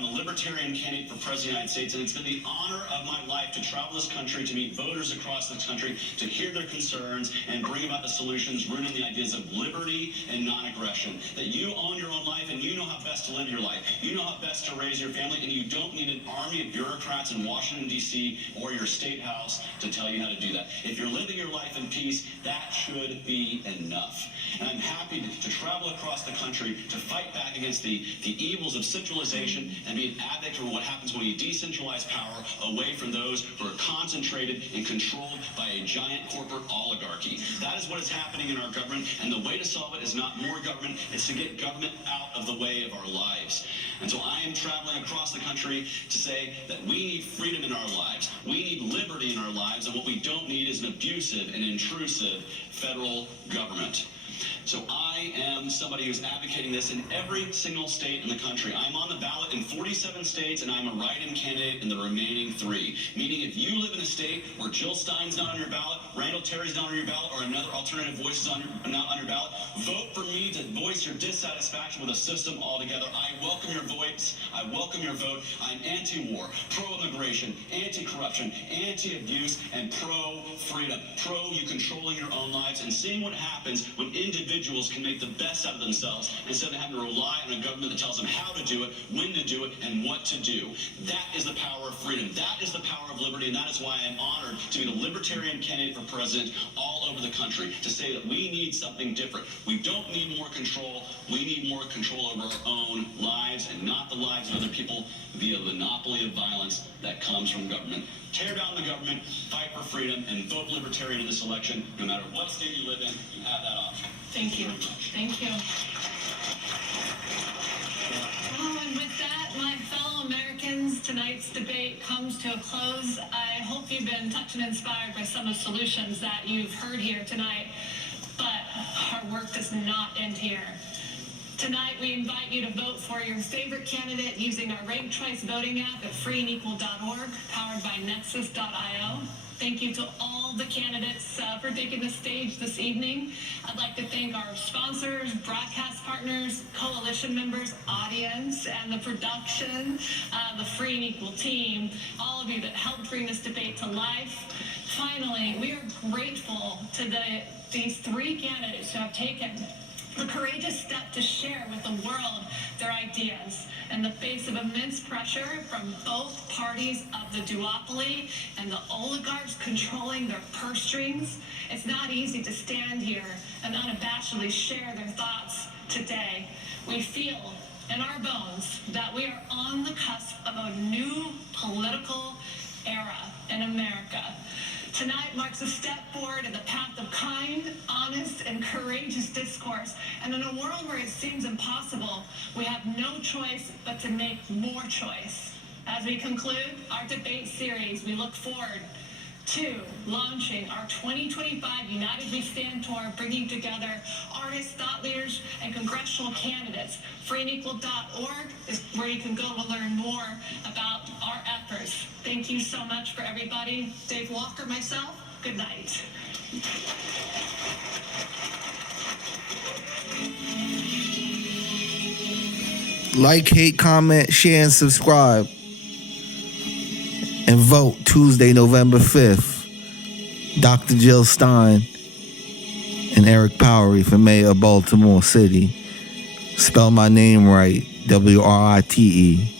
I'm the Libertarian candidate for President of the United States, and it's been the honor of my life to travel this country, to meet voters across this country, to hear their concerns, and bring about the solutions rooted in the ideas of liberty and non-aggression. That you own your own life, and you know how best to live your life. You know how best to raise your family, and you don't need an army of bureaucrats in Washington, D.C. or your state house to tell you how to do that. If you're living your life in peace, that should be enough. And I'm happy to travel across the country to fight back against the evils of centralization and be an advocate for what happens when you decentralize power away from those who are concentrated and controlled by a giant corporate oligarchy. That is what is happening in our government, and the way to solve it is not more government, it's to get government out of the way of our lives. And so I am traveling across the country to say that we need freedom in our lives. We need liberty in our lives, and what we don't need is an abusive and intrusive federal government. So I am somebody who's advocating this in every single state in the country. I'm on the ballot in 47 states, and I'm a write-in candidate in the remaining 3. Meaning if you live in a state where Jill Stein's not on your ballot, Randall Terry's not on your ballot, or another alternative voice is not on your ballot, vote for me to voice your dissatisfaction with the system altogether. I welcome your voice. I welcome your vote. I'm anti-war, pro-immigration, anti-corruption, anti-abuse, and pro-freedom. Pro you controlling your own lives and seeing what happens when individuals can make the best out of themselves instead of having to rely on a government that tells them how to do it, when to do it, and what to do. That is the power of freedom. That is the power of liberty, and that is why I'm honored to be the Libertarian candidate for president all over the country, to say that we need something different. We don't need more control. We need more control over our own lives and not the lives of other people via the monopoly of violence that comes from government. Tear down the government, fight for freedom, and vote Libertarian in this election. No matter what state you live in, you have that option. Thank you. Thank you. Oh, and with that, my fellow Americans, tonight's debate comes to a close. I hope you've been touched and inspired by some of the solutions that you've heard here tonight, but our work does not end here. Tonight, we invite you to vote for your favorite candidate using our ranked choice voting app at freeandequal.org, powered by nexus.io. Thank you to all the candidates for taking the stage this evening. I'd like to thank our sponsors, broadcast partners, coalition members, audience, and the production, the Free and Equal team, all of you that helped bring this debate to life. Finally, we are grateful to these 3 candidates who have taken the courageous step to share with the world their ideas in the face of immense pressure from both parties of the duopoly and the oligarchs controlling their purse strings. It's not easy to stand here and unabashedly share their thoughts today. We feel in our bones that we are on the cusp of a new political era in America. Tonight marks a step forward in the path of kind, honest, and courageous discourse. And in a world where it seems impossible, we have no choice but to make more choice. As we conclude our debate series, we look forward to launching our 2025 United We Stand Tour, bringing together artists, thought leaders, and congressional candidates. freeandequal.org is where you can go to learn more about our efforts. Thank you so much for everybody. Dave Walker, myself, good night. Like, hate, comment, share, and subscribe. And vote Tuesday, November 5th. Dr. Jill Stein and Eric Powery for mayor of Baltimore City. Spell my name right. Write.